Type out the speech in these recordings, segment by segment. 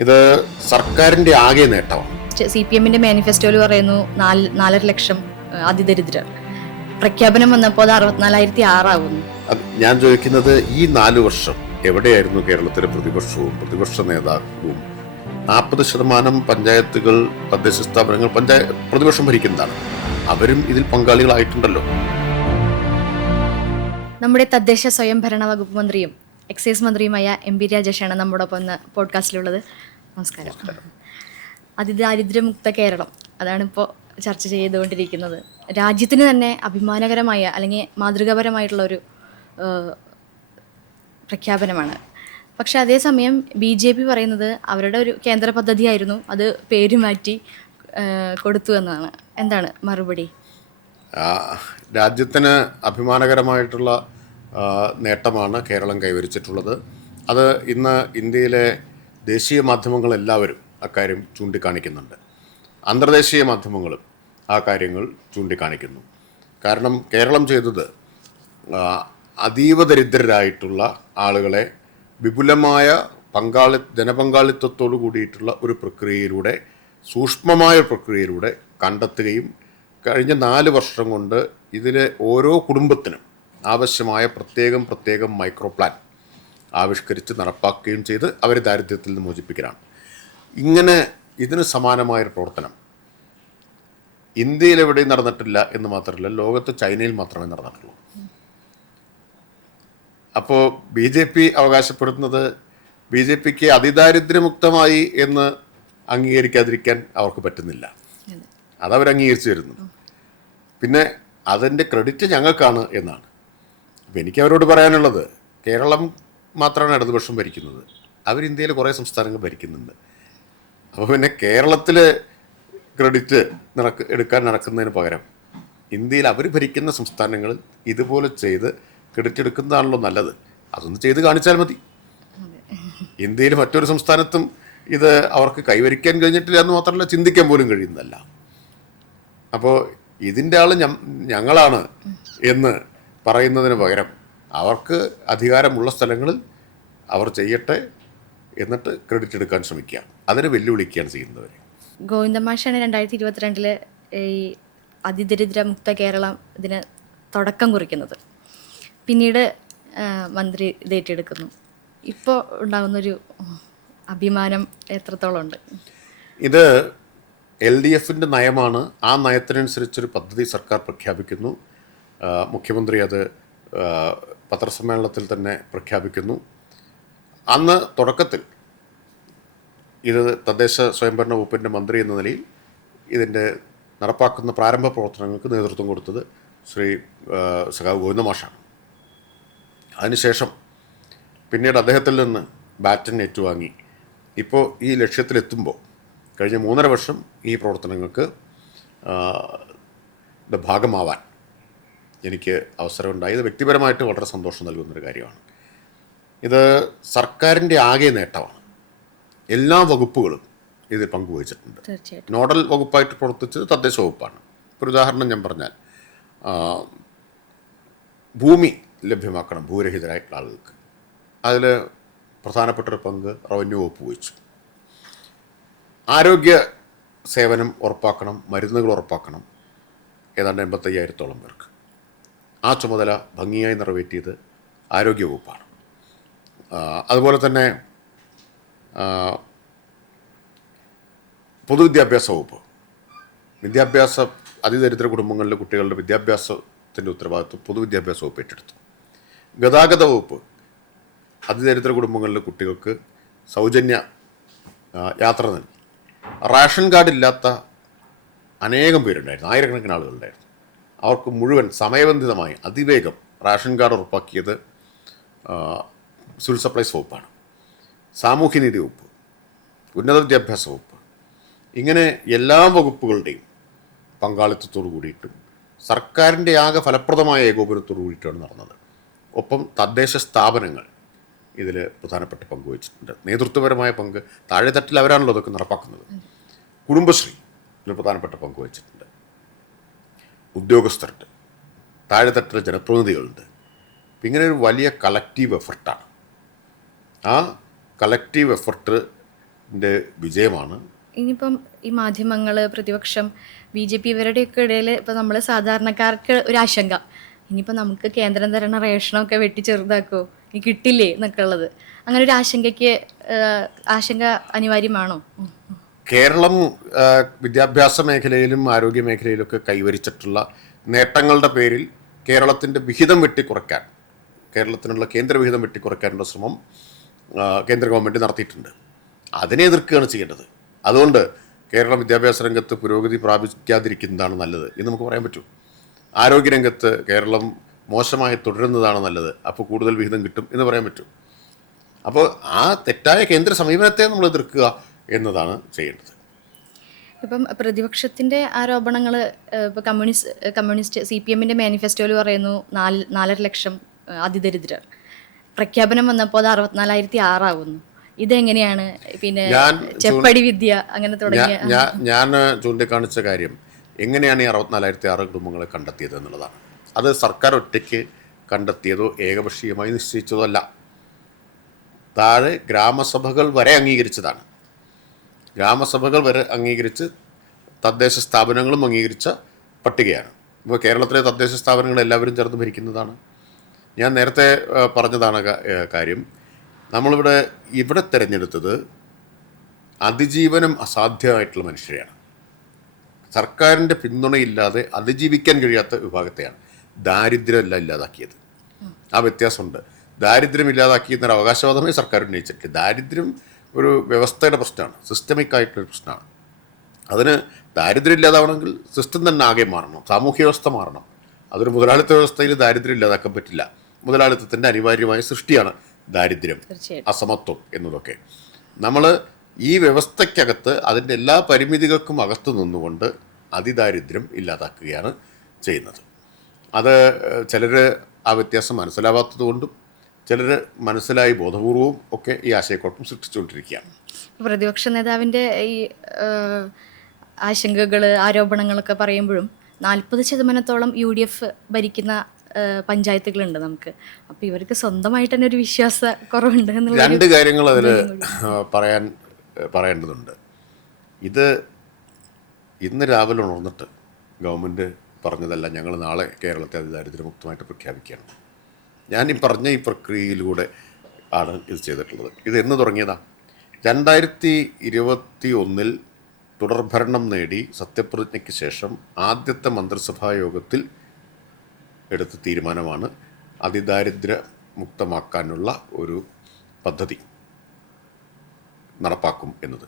ഇത് സർക്കാരിന്റെ ആകെ നേട്ടമാണ് സി പി എമ്മിന്റെ മാനിഫെസ്റ്റോയിൽ പറയുന്നു നാല് നാലര ലക്ഷം അതിദരിദ്രർ. പ്രഖ്യാപനം വന്നപ്പോൾ അത് അറുപത്തിനാലായിരത്തി ആറാകുന്നു ഞാൻ ചോദിക്കുന്നത് ഈ നാല് വർഷം എവിടെയായിരുന്നു കേരളത്തിലെ പ്രതിപക്ഷവും പ്രതിപക്ഷ നേതാക്കളും നാൽപ്പത് ശതമാനം പഞ്ചായത്തുകൾ തദ്ദേശ സ്ഥാപനങ്ങൾ പഞ്ചായത്ത് പ്രതിപക്ഷം ഭരിക്കുന്നതാണ്. അവരും ഇതിൽ പങ്കാളികളായിട്ടുണ്ടല്ലോ. നമ്മുടെ തദ്ദേശ സ്വയംഭരണ വകുപ്പ് മന്ത്രിയും എക്സൈസ് മന്ത്രിയുമായ എം പി രാജേഷാണ് നമ്മോടൊപ്പം ഇന്ന് പോഡ്കാസ്റ്റിലുള്ളത് നമസ്കാരം. അതിദാരിദ്ര്യമുക്ത കേരളം. അതാണ് ഇപ്പോൾ ചർച്ച ചെയ്തുകൊണ്ടിരിക്കുന്നത്. രാജ്യത്തിന് തന്നെ അഭിമാനകരമായ അല്ലെങ്കിൽ മാതൃകാപരമായിട്ടുള്ള ഒരു പ്രഖ്യാപനമാണ്. പക്ഷെ അതേസമയം ബി ജെ പി പറയുന്നത് അവരുടെ ഒരു കേന്ദ്ര പദ്ധതിയായിരുന്നു. അത് പേര് മാറ്റി കൊടുത്തു എന്നാണ് എന്താണ് മറുപടി? രാജ്യത്തിന് അഭിമാനകരമായിട്ടുള്ള നേട്ടമാണ് കേരളം കൈവരിച്ചിട്ടുള്ളത്. അത് ഇന്ന് ഇന്ത്യയിലെ ദേശീയ മാധ്യമങ്ങളെല്ലാവരും അക്കാര്യം ചൂണ്ടിക്കാണിക്കുന്നുണ്ട്. അന്തർദേശീയ മാധ്യമങ്ങളും ആ കാര്യങ്ങൾ ചൂണ്ടിക്കാണിക്കുന്നു. കാരണം കേരളം ചെയ്തത് അതീവ ദരിദ്രരായിട്ടുള്ള ആളുകളെ വിപുലമായ പങ്കാളി ജനപങ്കാളിത്തത്തോടു കൂടിയിട്ടുള്ള ഒരു പ്രക്രിയയിലൂടെ സൂക്ഷ്മമായ പ്രക്രിയയിലൂടെ കണ്ടെത്തുകയും കഴിഞ്ഞ നാല് വർഷം കൊണ്ട് ഇതിലെ ഓരോ കുടുംബത്തിനും ആവശ്യമായ പ്രത്യേകം പ്രത്യേകം മൈക്രോ പ്ലാൻ ആവിഷ്കരിച്ച് നടപ്പാക്കുകയും ചെയ്ത് അവരെ ദാരിദ്ര്യത്തിൽ നിന്ന് മോചിപ്പിക്കലാണ്. ഇങ്ങനെ ഇതിന് സമാനമായൊരു പ്രവർത്തനം ഇന്ത്യയിൽ എവിടെയും നടന്നിട്ടില്ല എന്ന് മാത്രമല്ല ലോകത്ത് ചൈനയിൽ മാത്രമേ നടന്നിട്ടുള്ളൂ. അപ്പോൾ ബി ജെ പി അവകാശപ്പെടുന്നത് ബി ജെ പിക്ക് അതിദാരിദ്ര്യമുക്തമായി എന്ന് അംഗീകരിക്കാതിരിക്കാൻ അവർക്ക് പറ്റുന്നില്ല. അതവർ അംഗീകരിച്ചു വരുന്നു പിന്നെ അതിന്റെ ക്രെഡിറ്റ് ഞങ്ങൾക്കാണ് എന്നാണ്. അപ്പം എനിക്ക് അവരോട് പറയാനുള്ളത് കേരളം മാത്രമാണ് ഇടതുപക്ഷം ഭരിക്കുന്നത്. അവർ ഇന്ത്യയിൽ കുറേ സംസ്ഥാനങ്ങൾ ഭരിക്കുന്നുണ്ട്. അപ്പോൾ പിന്നെ കേരളത്തിൽ ക്രെഡിറ്റ് നടക്ക് എടുക്കാൻ നടക്കുന്നതിന് പകരം ഇന്ത്യയിൽ അവർ ഭരിക്കുന്ന സംസ്ഥാനങ്ങളിൽ ഇതുപോലെ ചെയ്ത് ക്രെഡിറ്റ് എടുക്കുന്നതാണല്ലോ നല്ലത്. അതൊന്ന് ചെയ്ത് കാണിച്ചാൽ മതി. ഇന്ത്യയിൽ മറ്റൊരു സംസ്ഥാനത്തും ഇത് അവർക്ക് കൈവരിക്കാൻ കഴിഞ്ഞിട്ടില്ല എന്ന് മാത്രമല്ല ചിന്തിക്കാൻ പോലും കഴിയുന്നതല്ല. അപ്പോൾ ഇതിന്റെ ആൾ ഞങ്ങളാണ് എന്ന് പറയുന്നതിന് പകരം അവർക്ക് അധികാരമുള്ള സ്ഥലങ്ങളിൽ അവർ ചെയ്യട്ടെ എന്നിട്ട് ക്രെഡിറ്റ് എടുക്കാൻ ശ്രമിക്കുക. അതിന് വെല്ലുവിളിക്കുകയാണ് ചെയ്യുന്നവർ ഗോവിന്ദമാഷാണ് രണ്ടായിരത്തി ഇരുപത്തിരണ്ടിൽ ഈ അതിദരിദ്ര മുക്ത കേരളം ഇതിന് തുടക്കം കുറിക്കുന്നത്. പിന്നീട് മന്ത്രി ഇത് ഏറ്റെടുക്കുന്നു. ഇപ്പോൾ ഉണ്ടാകുന്നൊരു അഭിമാനം എത്രത്തോളം ഉണ്ട്? ഇത് എൽ ഡി എഫിന്റെ നയമാണ്. ആ നയത്തിനനുസരിച്ചൊരു പദ്ധതി സർക്കാർ പ്രഖ്യാപിക്കുന്നു. മുഖ്യമന്ത്രി അത് പത്രസമ്മേളനത്തിൽ തന്നെ പ്രഖ്യാപിക്കുന്നു. അന്ന് തുടക്കത്തിൽ ഇത് തദ്ദേശ സ്വയംഭരണ വകുപ്പിന്റെ മന്ത്രി എന്ന നിലയിൽ ഇതിന്റെ നടപ്പാക്കുന്ന പ്രാരംഭ പ്രവർത്തനങ്ങൾക്ക് നേതൃത്വം കൊടുത്തത് ശ്രീ സഖാവ് ഗോവിന്ദമാഷാണ് അതിനുശേഷം പിന്നീട് അദ്ദേഹത്തിൽ നിന്ന് ബാറ്റൻ ഏറ്റുവാങ്ങി. ഇപ്പോൾ ഈ ലക്ഷ്യത്തിലെത്തുമ്പോൾ കഴിഞ്ഞ മൂന്നര വർഷം ഈ പ്രവർത്തനങ്ങൾക്ക് ഭാഗമാവാൻ എനിക്ക് അവസരമുണ്ടായി. ഇത് വ്യക്തിപരമായിട്ട് വളരെ സന്തോഷം നൽകുന്നൊരു കാര്യമാണ്. ഇത് സർക്കാരിന്റെ ആകെ നേട്ടമാണ്. എല്ലാ വകുപ്പുകളും ഇതിൽ പങ്കുവച്ചിട്ടുണ്ട് നോഡൽ വകുപ്പായിട്ട് പ്രവർത്തിച്ചത് തദ്ദേശ വകുപ്പാണ്. ഒരു ഉദാഹരണം ഞാൻ പറഞ്ഞാൽ ഭൂമി ലഭ്യമാക്കണം ഭൂരഹിതരായിട്ടുള്ള ആളുകൾക്ക്. അതിൽ പ്രധാനപ്പെട്ട ഒരു പങ്ക് റവന്യൂ വകുപ്പ് വഹിച്ചു. ആരോഗ്യ സേവനം ഉറപ്പാക്കണം മരുന്നുകൾ ഉറപ്പാക്കണം ഏതാണ്ട് എൺപത്തയ്യായിരത്തോളം പേർക്ക്. ആ ചുമതല ഭംഗിയായി നിറവേറ്റിയത് ആരോഗ്യവകുപ്പാണ്. അതുപോലെ തന്നെ പൊതുവിദ്യാഭ്യാസ വകുപ്പ്. വിദ്യാഭ്യാസ അതിദരിദ്ര കുടുംബങ്ങളിലെ കുട്ടികളുടെ വിദ്യാഭ്യാസത്തിന്റെ ഉത്തരവാദിത്വം പൊതുവിദ്യാഭ്യാസ വകുപ്പ് ഏറ്റെടുത്തു. ഗതാഗത വകുപ്പ് അതിദരിദ്ര കുടുംബങ്ങളിലെ കുട്ടികൾക്ക് സൗജന്യ യാത്ര നൽകി. റേഷൻ കാർഡ് ഇല്ലാത്ത അനേകം പേരുണ്ടായിരുന്നു ആയിരക്കണക്കിന് ആളുകളുണ്ടായിരുന്നു. അവർക്ക് മുഴുവൻ സമയബന്ധിതമായി അതിവേഗം റേഷൻ കാർഡ് ഉറപ്പാക്കിയത് സിവിൽ സപ്ലൈസ് വകുപ്പാണ്. സാമൂഹ്യനീതി വകുപ്പ് ഉന്നത വിദ്യാഭ്യാസ വകുപ്പ്. ഇങ്ങനെ എല്ലാ വകുപ്പുകളുടെയും പങ്കാളിത്തത്തോടു കൂടിയിട്ടും സർക്കാരിന്റെ ആകെ ഫലപ്രദമായ ഏകോപനത്തോടു കൂടിയിട്ടാണ് നടന്നത്. ഒപ്പം തദ്ദേശ സ്ഥാപനങ്ങൾ ഇതിൽ പ്രധാനപ്പെട്ട പങ്ക് വഹിച്ചിട്ടുണ്ട്. നേതൃത്വപരമായ പങ്ക് താഴെത്തട്ടിൽ അവരാണല്ലോ അതൊക്കെ നടപ്പാക്കുന്നത്. കുടുംബശ്രീ ഇതിൽ പ്രധാനപ്പെട്ട പങ്ക് വഹിച്ചിട്ടുണ്ട്. ഉദ്യോഗസ്ഥരുണ്ട്. താഴെത്തട്ടിലെ ജനപ്രതിനിധികളുണ്ട്. ഇങ്ങനെ ഒരു വലിയ കളക്റ്റീവ് എഫർട്ടാണ് ആ കളക്റ്റീവ് എഫർട്ട് ന്റെ വിജയമാണ്. ഇനിയിപ്പം ഈ മാധ്യമങ്ങൾ പ്രതിപക്ഷം ബി ജെ പി ഇവരുടെയൊക്കെ ഇടയിൽ ഇപ്പം നമ്മൾ സാധാരണക്കാർക്ക് ഒരു ആശങ്ക. ഇനിയിപ്പോൾ നമുക്ക് കേന്ദ്രം തരണ റേഷനൊക്കെ വെട്ടി ചെറുതാക്കുമോ ഇനി കിട്ടില്ലേ എന്നൊക്കെ ഉള്ളത്. അങ്ങനെ ഒരു ആശങ്കയ്ക്ക് ആശങ്ക അനിവാര്യമാണോ. കേരളം വിദ്യാഭ്യാസ മേഖലയിലും ആരോഗ്യ മേഖലയിലൊക്കെ കൈവരിച്ചിട്ടുള്ള നേട്ടങ്ങളുടെ പേരിൽ കേരളത്തിന്റെ വിഹിതം വെട്ടിക്കുറയ്ക്കാൻ കേരളത്തിനുള്ള കേന്ദ്ര വിഹിതം വെട്ടിക്കുറയ്ക്കാനുള്ള ശ്രമം കേന്ദ്ര ഗവൺമെന്റ് നടത്തിയിട്ടുണ്ട്. അതിനെ എതിർക്കുകയാണ് ചെയ്യേണ്ടത്. അതുകൊണ്ട് കേരളം വിദ്യാഭ്യാസ രംഗത്ത് പുരോഗതി പ്രാപിക്കാതിരിക്കുന്നതാണ് നല്ലത് എന്ന് നമുക്ക് പറയാൻ പറ്റൂ. ആരോഗ്യരംഗത്ത് കേരളം മോശമായി തുടരുന്നതാണ് നല്ലത്. അപ്പോൾ കൂടുതൽ വിഹിതം കിട്ടും എന്ന് പറയാൻ പറ്റും. അപ്പോൾ ആ തെറ്റായ കേന്ദ്ര സമീപനത്തെ നമ്മൾ എതിർക്കുക എന്നതാണ് ചെയ്യേണ്ടത്. ഇപ്പം പ്രതിപക്ഷത്തിന്റെ ആരോപണങ്ങൾ ഇപ്പോൾ കമ്മ്യൂണിസ്റ്റ് കമ്മ്യൂണിസ്റ്റ് സി പി എമ്മിന്റെ മാനിഫെസ്റ്റോയിൽ പറയുന്നു നാല് നാലര ലക്ഷം അതിദരിദ്രർ. പ്രഖ്യാപനം വന്നപ്പോൾ അത് അറുപത്തിനാലായിരത്തി ആറാവുന്നു. ഇതെങ്ങനെയാണ്? പിന്നെ ചെപ്പടി വിദ്യ അങ്ങനെ തുടങ്ങിയ ഞാൻ ഞാൻ ചൂണ്ടിക്കാണിച്ച കാര്യം എങ്ങനെയാണ് ഈ അറുപത്തിനാലായിരത്തി ആറ് കുടുംബങ്ങളെ കണ്ടെത്തിയത് എന്നുള്ളതാണ്. അത് സർക്കാർ ഒറ്റയ്ക്ക് കണ്ടെത്തിയതോ ഏകപക്ഷീയമായി നിശ്ചയിച്ചതോ അല്ല. താഴെ ഗ്രാമസഭകൾ വരെ അംഗീകരിച്ചതാണ്. ഗ്രാമസഭകൾ വരെ അംഗീകരിച്ച് തദ്ദേശ സ്ഥാപനങ്ങളും അംഗീകരിച്ച പട്ടികയാണ്. ഇപ്പോൾ കേരളത്തിലെ തദ്ദേശ സ്ഥാപനങ്ങൾ എല്ലാവരും ചേർന്ന് ഭരിക്കുന്നതാണ്. ഞാൻ നേരത്തെ പറഞ്ഞതാണ് കാര്യം. നമ്മളിവിടെ ഇവിടെ തിരഞ്ഞെടുത്തത് അതിജീവനം അസാധ്യമായിട്ടുള്ള മനുഷ്യരെയാണ്. സർക്കാരിന്റെ പിന്തുണയില്ലാതെ അതിജീവിക്കാൻ കഴിയാത്ത വിഭാഗത്തെയാണ് ദാരിദ്ര്യമല്ല ഇല്ലാതാക്കിയത്. ആ വ്യത്യാസമുണ്ട്. ദാരിദ്ര്യം ഇല്ലാതാക്കി എന്നൊരു അവകാശവാദമേ സർക്കാർ ഉന്നയിച്ചിട്ടില്ല ദാരിദ്ര്യം ഒരു വ്യവസ്ഥയുടെ പ്രശ്നമാണ് സിസ്റ്റമിക് ആയിട്ടുള്ള പ്രശ്നമാണ്. അതിന് ദാരിദ്ര്യം ഇല്ലാതാവണമെങ്കിൽ സിസ്റ്റം തന്നെ ആകെ മാറണം സാമൂഹ്യ വ്യവസ്ഥ മാറണം. അതൊരു മുതലാളിത്ത വ്യവസ്ഥയിൽ ദാരിദ്ര്യം ഇല്ലാതാക്കാൻ പറ്റില്ല. മുതലാളിത്തത്തിന്റെ അനിവാര്യമായ സൃഷ്ടിയാണ് ദാരിദ്ര്യം അസമത്വം എന്നതൊക്കെ. നമ്മൾ ഈ വ്യവസ്ഥയ്ക്കകത്ത് അതിന്റെ എല്ലാ പരിമിതികൾക്കും അകത്ത് നിന്നുകൊണ്ട് അതിദാരിദ്ര്യം ഇല്ലാതാക്കുകയാണ് ചെയ്യുന്നത്. അത് ചിലർ ആ വ്യത്യാസം മനസ്സിലാവാത്തതുകൊണ്ടും ചിലർ മനസ്സിലായി ബോധപൂർവവും ഒക്കെ ഈ ആശയക്കുഴപ്പം സൃഷ്ടിച്ചുകൊണ്ടിരിക്കുകയാണ്. പ്രതിപക്ഷ നേതാവിന്റെ ഈ ആശങ്കകൾ ആരോപണങ്ങളൊക്കെ പറയുമ്പോഴും നാൽപ്പത് ശതമാനത്തോളം യു ഡി എഫ് ഭരിക്കുന്ന പഞ്ചായത്തുകളുണ്ട് നമുക്ക്. അപ്പോൾ ഇവർക്ക് സ്വന്തമായിട്ട് തന്നെ ഒരു വിശ്വാസ കുറവുണ്ട് രണ്ട് കാര്യങ്ങൾ അതിൽ പറയാൻ പറയേണ്ടതുണ്ട്. ഇത് ഇന്ന് രാവിലെ ഉണർന്നിട്ട് ഗവൺമെന്റ് പറഞ്ഞതല്ല ഞങ്ങൾ നാളെ കേരളത്തെ അതിദാരിദ്ര്യമുക്തമായിട്ട് പ്രഖ്യാപിക്കുകയാണ്. ഞാൻ ഈ പറഞ്ഞ ഈ പ്രക്രിയയിലൂടെ ആണ് ഇത് ചെയ്തിട്ടുള്ളത്. ഇത് എന്ന് തുടങ്ങിയതാ? രണ്ടായിരത്തി ഇരുപത്തി ഒന്നിൽ തുടർഭരണം നേടി സത്യപ്രതിജ്ഞയ്ക്ക് ശേഷം ആദ്യത്തെ മന്ത്രിസഭാ യോഗത്തിൽ എടുത്ത തീരുമാനമാണ് അതിദാരിദ്ര്യ മുക്തമാക്കാനുള്ള ഒരു പദ്ധതി നടപ്പാക്കും എന്നത്.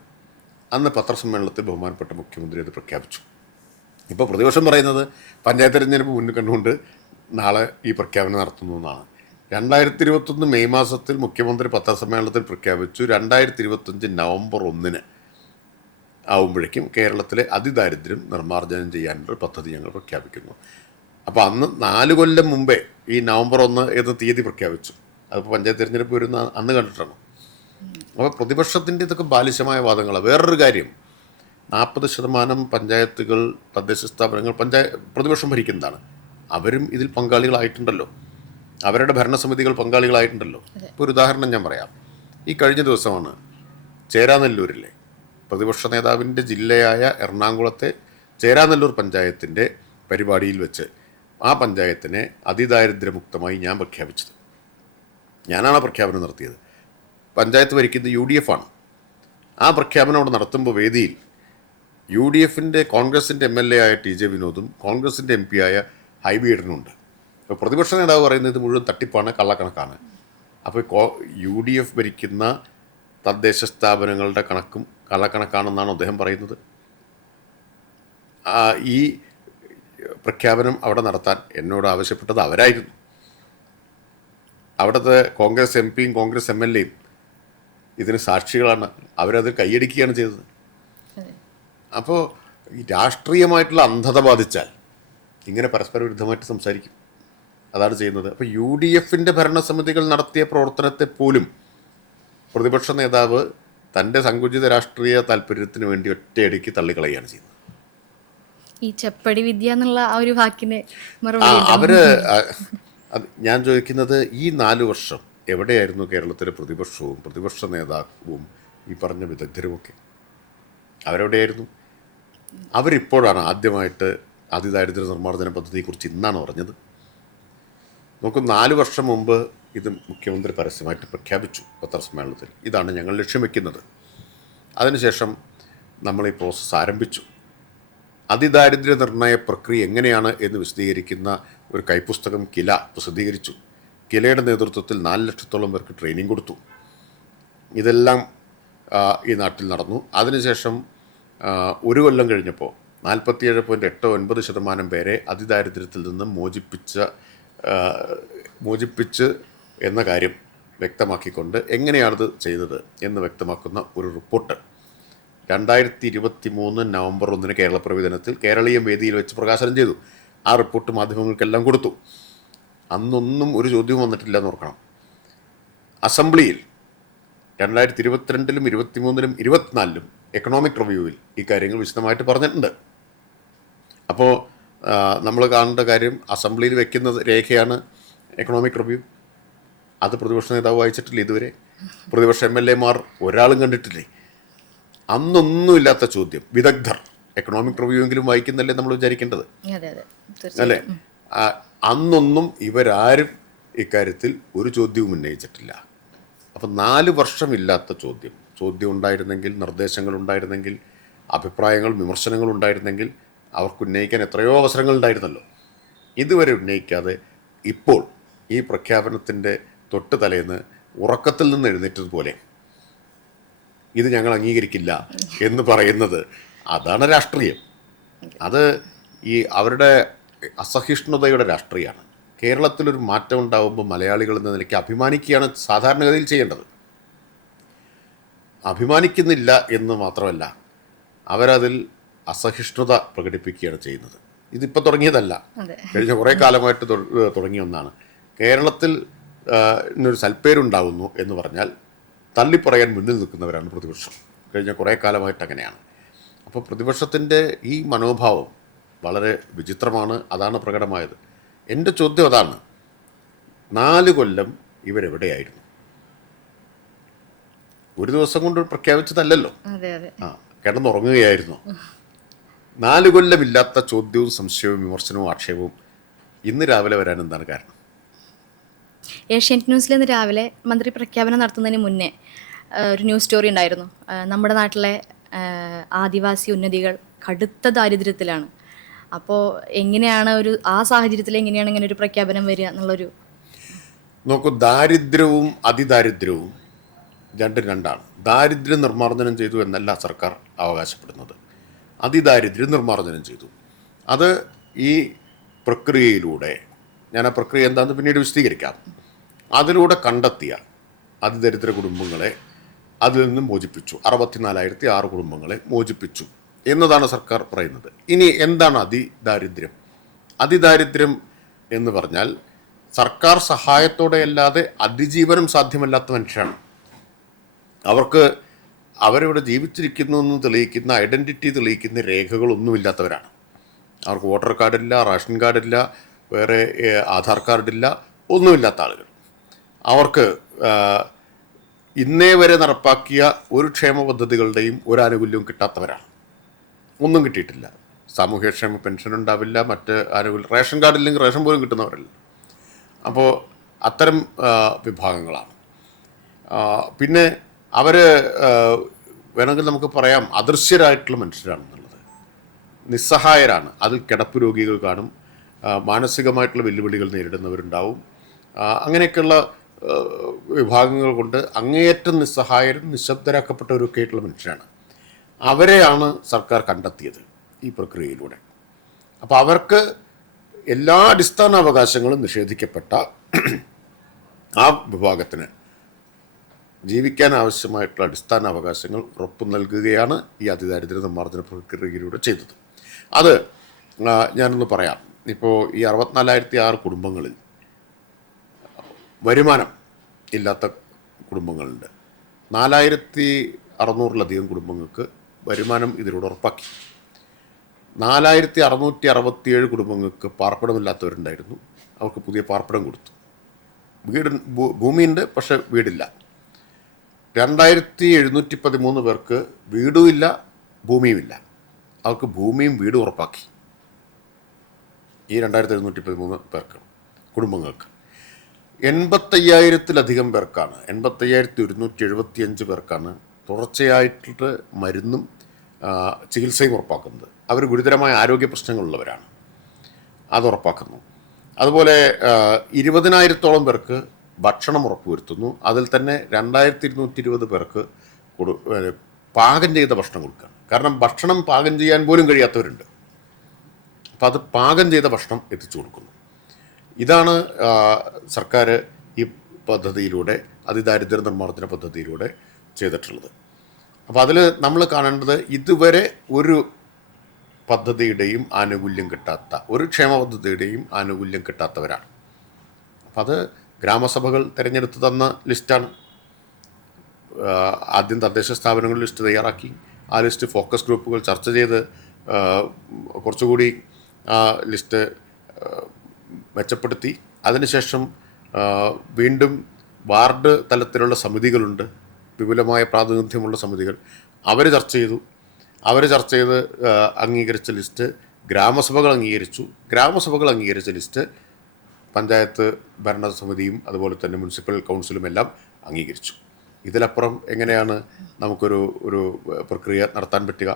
അന്ന് പത്രസമ്മേളനത്തിൽ ബഹുമാനപ്പെട്ട മുഖ്യമന്ത്രി അത് പ്രഖ്യാപിച്ചു. ഇപ്പോൾ പ്രതിപക്ഷം പറയുന്നത് പഞ്ചായത്ത് തിരഞ്ഞെടുപ്പ് മുന്നിൽ കണ്ടുകൊണ്ട് നാളെ ഈ പ്രഖ്യാപനം നടത്തുന്നു എന്നാണ്. രണ്ടായിരത്തി ഇരുപത്തൊന്ന് മെയ് മാസത്തിൽ മുഖ്യമന്ത്രി പത്രസമ്മേളനത്തിൽ പ്രഖ്യാപിച്ചു രണ്ടായിരത്തി ഇരുപത്തഞ്ച് നവംബർ ഒന്നിന് ആവുമ്പോഴേക്കും കേരളത്തിലെ അതിദാരിദ്ര്യം നിർമ്മാർജനം ചെയ്യാനുള്ള പദ്ധതി ഞങ്ങൾ പ്രഖ്യാപിക്കുന്നു. അപ്പോൾ അന്ന് നാല് കൊല്ലം മുമ്പേ ഈ നവംബർ ഒന്ന് എന്ന തീയതി പ്രഖ്യാപിച്ചു. അതിപ്പോൾ പഞ്ചായത്ത് തിരഞ്ഞെടുപ്പ് വരുന്ന അന്ന് കണ്ടിട്ടാണ്? അപ്പോൾ പ്രതിപക്ഷത്തിന്റെ ഇതൊക്കെ ബാലിശമായ വാദങ്ങളാണ് വേറൊരു കാര്യം നാൽപ്പത് ശതമാനം പഞ്ചായത്തുകൾ തദ്ദേശ സ്ഥാപനങ്ങൾ പഞ്ചായ പ്രതിപക്ഷം ഭരിക്കുന്നതാണ്. അവരും ഇതിൽ പങ്കാളികളായിട്ടുണ്ടല്ലോ. അവരുടെ ഭരണസമിതികൾ പങ്കാളികളായിട്ടുണ്ടല്ലോ. ഇപ്പോൾ ഒരു ഉദാഹരണം ഞാൻ പറയാം. ഈ കഴിഞ്ഞ ദിവസമാണ് ചേരാനെല്ലൂരിലെ പ്രതിപക്ഷ നേതാവിന്റെ ജില്ലയായ എറണാകുളത്തെ ചേരാനെല്ലൂർ പഞ്ചായത്തിന്റെ പരിപാടിയിൽ വെച്ച് ആ പഞ്ചായത്തിനെ അതിദാരിദ്ര്യമുക്തമായി ഞാൻ പ്രഖ്യാപിച്ചത്. ഞാനാണ് ആ പ്രഖ്യാപനം നടത്തിയത്. പഞ്ചായത്ത് ഭരിക്കുന്നത് യു ഡി എഫ് ആണ്. ആ പ്രഖ്യാപനം അവിടെ നടത്തുമ്പോൾ വേദിയിൽ യു ഡി എഫിന്റെ കോൺഗ്രസിന്റെ എം എൽ എ ആയ ടി ജെ വിനോദും കോൺഗ്രസിന്റെ എം പി ആയ ഹൈബി ഈഡനുണ്ട് അപ്പോൾ പ്രതിപക്ഷ നേതാവ് പറയുന്നത് മുഴുവൻ തട്ടിപ്പാണ് കള്ളക്കണക്കാണ്. അപ്പോൾ യു ഡി എഫ് ഭരിക്കുന്ന തദ്ദേശ സ്ഥാപനങ്ങളുടെ കണക്കും കള്ളക്കണക്കാണെന്നാണ് അദ്ദേഹം പറയുന്നത്. ഈ പ്രഖ്യാപനം അവിടെ നടത്താൻ എന്നോട് ആവശ്യപ്പെട്ടത് അവരായിരുന്നു. അവിടുത്തെ കോൺഗ്രസ് എം പിയും കോൺഗ്രസ് എം എൽ എയും ഇതിന് സാക്ഷികളാണ്. അവരത് കൈയടിക്കുകയാണ് ചെയ്തത്. അപ്പോൾ ഈ രാഷ്ട്രീയമായിട്ടുള്ള അന്ധത ബാധിച്ചാൽ ഇങ്ങനെ പരസ്പര വിരുദ്ധമായിട്ട് സംസാരിക്കും. അതാണ് ചെയ്യുന്നത്. അപ്പോൾ യു ഡി എഫിന്റെ ഭരണസമിതികൾ നടത്തിയ പ്രവർത്തനത്തെ പോലും പ്രതിപക്ഷ നേതാവ് തന്റെ സങ്കുചിത രാഷ്ട്രീയ താല്പര്യത്തിന് വേണ്ടി ഒറ്റയടിക്ക് തള്ളിക്കളയുകയാണ് ചെയ്യുന്നത്. ഈ ചെപ്പടി വിദ്യ എന്നുള്ള ആ ഒരു വാക്കിനെ അവർ ഞാൻ ചോദിക്കുന്നത് ഈ നാല് വർഷം എവിടെയായിരുന്നു കേരളത്തിലെ പ്രതിപക്ഷവും പ്രതിപക്ഷ നേതാവും ഈ പറഞ്ഞ വിദഗ്ധരുമൊക്കെ? അവരെവിടെയായിരുന്നു? അവരിപ്പോഴാണ് ആദ്യമായിട്ട് അതിദാരിദ്ര്യ നിർമ്മാർജന പദ്ധതിയെക്കുറിച്ച് ഇന്നാണ് പറഞ്ഞത്. നമുക്ക് നാല് വർഷം മുമ്പ് ഇത് മുഖ്യമന്ത്രി പരസ്യമായിട്ട് പ്രഖ്യാപിച്ചു പത്രസമ്മേളനത്തിൽ. ഇതാണ് ഞങ്ങൾ ലക്ഷ്യം വയ്ക്കുന്നത് അതിനുശേഷം നമ്മൾ ഈ പ്രോസസ്സ് ആരംഭിച്ചു. അതിദാരിദ്ര്യ നിർണയ പ്രക്രിയ എങ്ങനെയാണ് എന്ന് വിശദീകരിക്കുന്ന ഒരു കൈപുസ്തകം കില പ്രസിദ്ധീകരിച്ചു. കിലയുടെ നേതൃത്വത്തിൽ നാല് ലക്ഷത്തോളം പേർക്ക് ട്രെയിനിങ് കൊടുത്തു. ഇതെല്ലാം ഈ നാട്ടിൽ നടന്നു. അതിനുശേഷം ഒരു കൊല്ലം കഴിഞ്ഞപ്പോൾ നാൽപ്പത്തിയേഴ് പോയിന്റ് എട്ട് ഒൻപത് ശതമാനം പേരെ അതിദാരിദ്ര്യത്തിൽ നിന്ന് മോചിപ്പിച്ച മോചിപ്പിച്ച് എന്ന കാര്യം വ്യക്തമാക്കിക്കൊണ്ട് എങ്ങനെയാണത് ചെയ്തത് എന്ന് വ്യക്തമാക്കുന്ന ഒരു റിപ്പോർട്ട്. രണ്ടായിരത്തി ഇരുപത്തി മൂന്ന് നവംബർ ഒന്നിന് കേരളപ്പിറവി ദിനത്തിൽ കേരളീയം വേദിയിൽ വെച്ച് പ്രകാശനം ചെയ്തു. ആ റിപ്പോർട്ട് മാധ്യമങ്ങൾക്കെല്ലാം കൊടുത്തു. അന്നൊന്നും ഒരു ചോദ്യവും വന്നിട്ടില്ല എന്ന് ഓർക്കണം. അസംബ്ലിയിൽ രണ്ടായിരത്തി ഇരുപത്തിരണ്ടിലും ഇരുപത്തിമൂന്നിലും ഇരുപത്തിനാലിലും എക്കണോമിക് റിവ്യൂവിൽ ഈ കാര്യങ്ങൾ വിശദമായിട്ട് പറഞ്ഞിട്ടുണ്ട്. അപ്പോൾ നമ്മൾ കാണേണ്ട കാര്യം അസംബ്ലിയിൽ വെക്കുന്ന രേഖയാണ് എക്കണോമിക് റിവ്യൂ അത് പ്രതിപക്ഷ നേതാവ് വായിച്ചിട്ടില്ല ഇതുവരെ? പ്രതിപക്ഷ എം എൽ എമാർ ഒരാളും കണ്ടിട്ടില്ലേ? അന്നൊന്നുമില്ലാത്ത ചോദ്യം. വിദഗ്ധർ. എക്കണോമിക് റിവ്യൂ എങ്കിലും വായിക്കുന്നല്ലേ നമ്മൾ വിചാരിക്കേണ്ടത്? അല്ലേ? അന്നൊന്നും ഇവരാരും ഇക്കാര്യത്തിൽ ഒരു ചോദ്യവും ഉന്നയിച്ചിട്ടില്ല. അപ്പം നാല് വർഷമില്ലാത്ത ചോദ്യം. ചോദ്യം ഉണ്ടായിരുന്നെങ്കിൽ നിർദ്ദേശങ്ങൾ ഉണ്ടായിരുന്നെങ്കിൽ അഭിപ്രായങ്ങൾ വിമർശനങ്ങൾ ഉണ്ടായിരുന്നെങ്കിൽ അവർക്ക് ഉന്നയിക്കാൻ എത്രയോ അവസരങ്ങൾ ഉണ്ടായിരുന്നല്ലോ. ഇതുവരെ ഉന്നയിക്കാതെ ഇപ്പോൾ ഈ പ്രഖ്യാപനത്തിന്റെ തൊട്ട് തലേന്ന് ഉറക്കത്തിൽ നിന്ന് എഴുന്നേറ്റതുപോലെ ഇത് ഞങ്ങൾ അംഗീകരിക്കില്ല എന്ന് പറയുന്നത് അതാണ് രാഷ്ട്രീയം. അത് ഈ അവരുടെ അസഹിഷ്ണുതയുടെ രാഷ്ട്രീയമാണ്. കേരളത്തിലൊരു മാറ്റം ഉണ്ടാകുമ്പോൾ മലയാളികൾ എന്ന നിലയ്ക്ക് അഭിമാനിക്കുകയാണ് സാധാരണഗതിയിൽ ചെയ്യേണ്ടത്. അഭിമാനിക്കുന്നില്ല എന്ന് മാത്രമല്ല അവരതിൽ അസഹിഷ്ണുത പ്രകടിപ്പിക്കുകയാണ് ചെയ്യുന്നത്. ഇതിപ്പോൾ തുടങ്ങിയതല്ല. കഴിഞ്ഞ കുറേ കാലമായിട്ട് തുടങ്ങിയ ഒന്നാണ്. കേരളത്തിൽ ഒരു ഇന്നൊരു സൽപ്പേരുണ്ടാകുന്നു എന്ന് പറഞ്ഞാൽ തള്ളിപ്പറയാൻ മുന്നിൽ നിൽക്കുന്നവരാണ് പ്രതിപക്ഷം. കഴിഞ്ഞ കുറേ കാലമായിട്ട് അങ്ങനെയാണ്. അപ്പോൾ പ്രതിപക്ഷത്തിന്റെ ഈ മനോഭാവം വളരെ വിചിത്രമാണ് അതാണ് പ്രകടമായത്. എന്റെ ചോദ്യം അതാണ് നാല് കൊല്ലം ഇവരെവിടെയായിരുന്നു? ഒരു ദിവസം കൊണ്ട് പ്രഖ്യാപിച്ചതല്ലല്ലോ. ആ കിടന്നുറങ്ങുകയായിരുന്നു. നാല് കൊല്ലമില്ലാത്ത ചോദ്യവും സംശയവും വിമർശനവും ആക്ഷേപവും ഇന്ന് രാവിലെ വരാൻ എന്താണ് കാരണം? ഏഷ്യൻ ന്യൂസിൽ ഇന്ന് രാവിലെ മന്ത്രി പ്രഖ്യാപനം നടത്തുന്നതിന് മുന്നേ ഒരു ന്യൂസ് സ്റ്റോറി ഉണ്ടായിരുന്നു. നമ്മുടെ നാട്ടിലെ ആദിവാസി ഉന്നതികൾ കടുത്ത ദാരിദ്ര്യത്തിലാണ്. അപ്പോൾ എങ്ങനെയാണ് ഒരു ആ സാഹചര്യത്തിൽ എങ്ങനെയാണ് ഇങ്ങനെ ഒരു പ്രഖ്യാപനം വരിക എന്നുള്ളൊരു നോക്കൂ ദാരിദ്ര്യവും അതിദാരിദ്ര്യവും രണ്ടും രണ്ടാണ്. ദാരിദ്ര്യം നിർമ്മാർജനം ചെയ്തു എന്നല്ല സർക്കാർ അവകാശപ്പെടുന്നത്. അതിദാരിദ്ര്യം നിർമ്മാർജനം ചെയ്തു. അത് ഈ പ്രക്രിയയിലൂടെ ഞാൻ ആ പ്രക്രിയ എന്താണെന്ന് പിന്നീട് വിശദീകരിക്കാം. അതിലൂടെ കണ്ടെത്തിയ അതിദരിദ്ര കുടുംബങ്ങളെ അതിൽ നിന്നും മോചിപ്പിച്ചു. അറുപത്തിനാലായിരത്തി ആറ് കുടുംബങ്ങളെ മോചിപ്പിച്ചു എന്നതാണ് സർക്കാർ പറയുന്നത്. ഇനി എന്താണ് അതിദാരിദ്ര്യം? അതിദാരിദ്ര്യം എന്ന് പറഞ്ഞാൽ സർക്കാർ സഹായത്തോടെ അല്ലാതെ അതിജീവനം സാധ്യമല്ലാത്ത മനുഷ്യരാണ്. അവർക്ക് അവരിവിടെ ജീവിച്ചിരിക്കുന്നു എന്ന് തെളിയിക്കുന്ന ഐഡന്റിറ്റി തെളിയിക്കുന്ന രേഖകളൊന്നുമില്ലാത്തവരാണ്. അവർക്ക് വോട്ടർ കാർഡില്ല റേഷൻ കാർഡില്ല വേറെ ആധാർ കാർഡില്ല ഒന്നുമില്ലാത്ത ആളുകൾ. അവർക്ക് ഇന്നേ വരെ നടപ്പാക്കിയ ഒരു ക്ഷേമ പദ്ധതികളുടെയും ഒരു ആനുകൂല്യവും കിട്ടാത്തവരാണ്. ഒന്നും കിട്ടിയിട്ടില്ല. സാമൂഹ്യക്ഷേമ പെൻഷൻ ഉണ്ടാവില്ല മറ്റ് ആനുകൂല്യം റേഷൻ കാർഡില്ലെങ്കിൽ റേഷൻ പോലും കിട്ടുന്നവരല്ല. അപ്പോൾ അത്തരം വിഭാഗങ്ങളാണ്. പിന്നെ അവർ വേണമെങ്കിൽ നമുക്ക് പറയാം അദൃശ്യരായിട്ടുള്ള മനുഷ്യരാണെന്നുള്ളത്. നിസ്സഹായരാണ്. അതിൽ കിടപ്പ് രോഗികൾ കാണും. മാനസികമായിട്ടുള്ള വെല്ലുവിളികൾ നേരിടുന്നവരുണ്ടാവും. അങ്ങനെയൊക്കെയുള്ള വിഭാഗങ്ങൾ കൊണ്ട് അങ്ങേയറ്റം നിസ്സഹായരും നിശബ്ദരാക്കപ്പെട്ടവരൊക്കെ ആയിട്ടുള്ള മനുഷ്യരാണ്. അവരെയാണ് സർക്കാർ കണ്ടെത്തിയത് ഈ പ്രക്രിയയിലൂടെ. അപ്പോൾ അവർക്ക് എല്ലാ അടിസ്ഥാന അവകാശങ്ങളും നിഷേധിക്കപ്പെട്ട ആ വിഭാഗത്തിന് ജീവിക്കാൻ ആവശ്യമായിട്ടുള്ള അടിസ്ഥാന അവകാശങ്ങൾ ഉറപ്പു നൽകുകയാണ് ഈ അതിദാരിദ്ര്യ നിർമ്മാർജന പ്രക്രിയയിലൂടെ ചെയ്തത്. അത് ഞാനൊന്ന് പറയാം. ഇപ്പോൾ ഈ അറുപത്തിനാലായിരത്തി ആറ് കുടുംബങ്ങളിൽ വരുമാനം ഇല്ലാത്ത കുടുംബങ്ങളുണ്ട്. നാലായിരത്തി അറുന്നൂറിലധികം കുടുംബങ്ങൾക്ക് വരുമാനം ഇതിലൂടെ ഉറപ്പാക്കി. നാലായിരത്തി അറുന്നൂറ്റി അറുപത്തിയേഴ് കുടുംബങ്ങൾക്ക് പാർപ്പിടമില്ലാത്തവരുണ്ടായിരുന്നു. അവർക്ക് പുതിയ പാർപ്പിടം കൊടുത്തു. വീട് ഭൂമിയുണ്ട് പക്ഷേ വീടില്ല. രണ്ടായിരത്തി എഴുന്നൂറ്റി പതിമൂന്ന് പേർക്ക് വീടുമില്ല ഭൂമിയുമില്ല. അവർക്ക് ഭൂമിയും വീടും ഉറപ്പാക്കി. ഈ രണ്ടായിരത്തി എഴുന്നൂറ്റി പതിമൂന്ന് പേർക്ക് കുടുംബങ്ങൾക്ക്. എൺപത്തയ്യായിരത്തിലധികം പേർക്കാണ് എൺപത്തയ്യായിരത്തി ഒരുന്നൂറ്റി എഴുപത്തി അഞ്ച് പേർക്കാണ് തുടർച്ചയായിട്ട് മരുന്നും ചികിത്സയും ഉറപ്പാക്കുന്നത്. അവർ ഗുരുതരമായ ആരോഗ്യ പ്രശ്നങ്ങളുള്ളവരാണ്. അത് ഉറപ്പാക്കുന്നു. അതുപോലെ ഇരുപതിനായിരത്തോളം പേർക്ക് ഭക്ഷണം ഉറപ്പുവരുത്തുന്നു. അതിൽ തന്നെ രണ്ടായിരത്തി ഇരുന്നൂറ്റി ഇരുപത് പേർക്ക് കൊടു പാകം ചെയ്ത ഭക്ഷണം കൊടുക്കുക. കാരണം ഭക്ഷണം പാകം ചെയ്യാൻ പോലും കഴിയാത്തവരുണ്ട്. അപ്പം അത് പാകം ചെയ്ത ഭക്ഷണം എത്തിച്ചു കൊടുക്കുന്നു. ഇതാണ് സർക്കാർ ഈ പദ്ധതിയിലൂടെ അതിദാരിദ്ര്യ നിർമ്മാർജന പദ്ധതിയിലൂടെ ചെയ്തിട്ടുള്ളത്. അപ്പോൾ അതിൽ നമ്മൾ കാണേണ്ടത് ഇതുവരെ ഒരു പദ്ധതിയുടെയും ആനുകൂല്യം കിട്ടാത്ത ഒരു ക്ഷേമ പദ്ധതിയുടെയും ആനുകൂല്യം കിട്ടാത്തവരാണ്. അപ്പം അത് ഗ്രാമസഭകൾ തിരഞ്ഞെടുത്ത് തന്ന ലിസ്റ്റാണ്. ആദ്യം തദ്ദേശ സ്ഥാപനങ്ങൾ ലിസ്റ്റ് തയ്യാറാക്കി. ആ ലിസ്റ്റ് ഫോക്കസ് ഗ്രൂപ്പുകൾ ചർച്ച ചെയ്ത് കുറച്ചുകൂടി ആ ലിസ്റ്റ് മെച്ചപ്പെടുത്തി. അതിനുശേഷം വീണ്ടും വാർഡ് തലത്തിലുള്ള സമിതികളുണ്ട്. വിപുലമായ പ്രാതിനിധ്യമുള്ള സമിതികൾ. അവർ ചർച്ച ചെയ്തു. അവർ ചർച്ച ചെയ്ത് അംഗീകരിച്ച ലിസ്റ്റ് ഗ്രാമസഭകൾ അംഗീകരിച്ചു. ഗ്രാമസഭകൾ അംഗീകരിച്ച ലിസ്റ്റ് പഞ്ചായത്ത് ഭരണസമിതിയും അതുപോലെ തന്നെ മുനിസിപ്പൽ കൗൺസിലും എല്ലാം അംഗീകരിച്ചു. ഇതിലപ്പുറം എങ്ങനെയാണ് നമുക്കൊരു ഒരു പ്രക്രിയ നടത്താൻ പറ്റുക?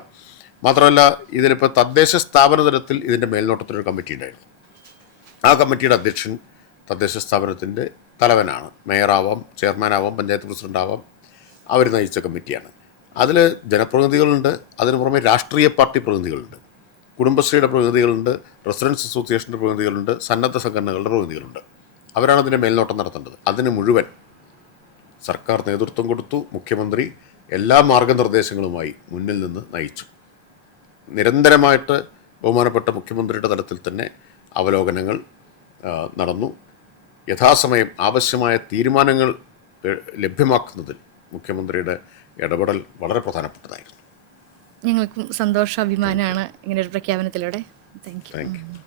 മാത്രമല്ല ഇതിലിപ്പോൾ തദ്ദേശ സ്ഥാപന തലത്തിൽ ഇതിന്റെ മേൽനോട്ടത്തിലൊരു കമ്മിറ്റി ഉണ്ടായിരുന്നു. ആ കമ്മിറ്റിയുടെ അധ്യക്ഷൻ തദ്ദേശ സ്ഥാപനത്തിന്റെ തലവനാണ്. മേയറാവാം ചെയർമാനാവാം പഞ്ചായത്ത് പ്രസിഡന്റാവാം അവർ നയിച്ച കമ്മിറ്റിയാണ്. അതിൽ ജനപ്രതിനിധികളുണ്ട്. അതിനു പുറമെ രാഷ്ട്രീയ പാർട്ടി പ്രതിനിധികളുണ്ട്. കുടുംബശ്രീയുടെ പ്രതിനിധികളുണ്ട് റെസിഡൻസ് അസോസിയേഷന്റെ പ്രതിനിധികളുണ്ട് സന്നദ്ധ സംഘടനകളുടെ പ്രതിനിധികളുണ്ട്. അവരാണ് അതിന്റെ മേൽനോട്ടം നടത്തേണ്ടത്. അതിന് മുഴുവൻ സർക്കാർ നേതൃത്വം കൊടുത്തു മുഖ്യമന്ത്രി എല്ലാ മാർഗനിർദ്ദേശങ്ങളുമായി മുന്നിൽ നിന്ന് നയിച്ചു. നിരന്തരമായിട്ട് ബഹുമാനപ്പെട്ട മുഖ്യമന്ത്രിയുടെ തലത്തിൽ തന്നെ അവലോകനങ്ങൾ നടന്നു. യഥാസമയം ആവശ്യമായ തീരുമാനങ്ങൾ ലഭ്യമാക്കുന്നതിൽ മുഖ്യമന്ത്രിയുടെ ഇടപെടൽ വളരെ പ്രധാനപ്പെട്ടതായിരുന്നു. ഞങ്ങൾക്കും സന്തോഷ അഭിമാനമാണ് ഇങ്ങനെ ഒരു പ്രഖ്യാപനത്തിലൂടെ താങ്ക് യു